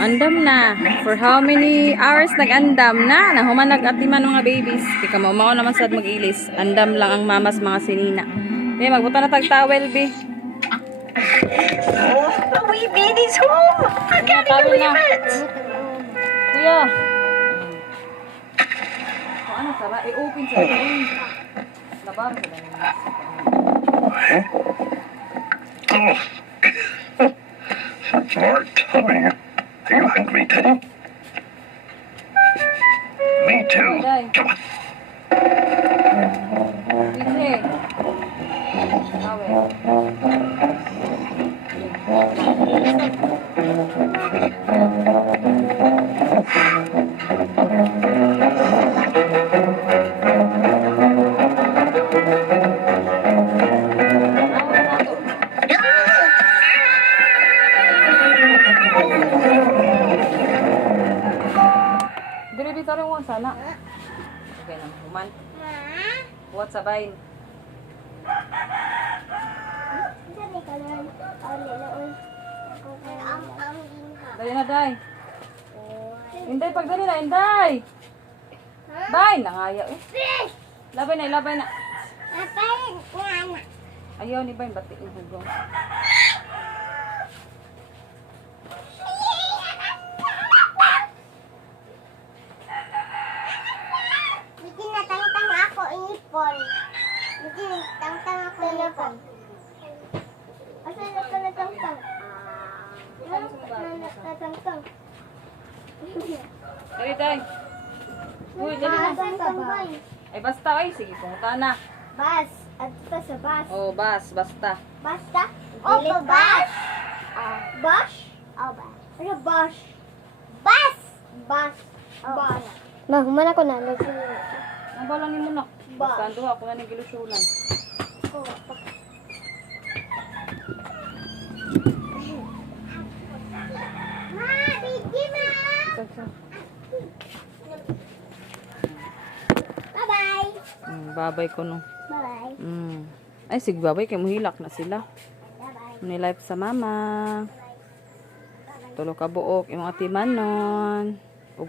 Andam na. For how many hours nag-andam na? Nahuman nag-atiman mga babies. Kaya mao naman sad mag-ilis. Andam lang ang mamas mga sinina. Okay, magbuta na tag-towel, be. Oh, the wee baby's home! I can't even believe it! Kuya. Ano sara? I-open sa labar ko lang. Oh. Smart tummy. Are you hungry, Teddy? Me too. Come on. Sige. Towel. Dili dito rin mo sana. Okay na, human. What sabay? Dali na, day. Inday, pagdali na, inday. Day, nangaya eh. Labay na, labay na. Ayaw ni Bay, batik yung hugong. Natangtang ako inipon. Natangtang ako inipon. Asa na ka natangtang? Natangtang. Dali, day. Uy, dali na. Ay, basta ay. Sige, pumunta na. Bas. At ito sa bas. Oh, bas, basta. Basta? O, bas? Bash? O, bas. Ano bash? Bas! Bas. Bas. Ma, humana ko na. Ang bala ni mo na. Basta ando ako na ni gilusunan. Ma, bigyan ma! Bye-bye! Babay ko no. Bye-bye. Ay, sige babay kay muhilak na sila. Bye-bye. Ni life sa mama. Tulo ka buok yung atiman nun. Ug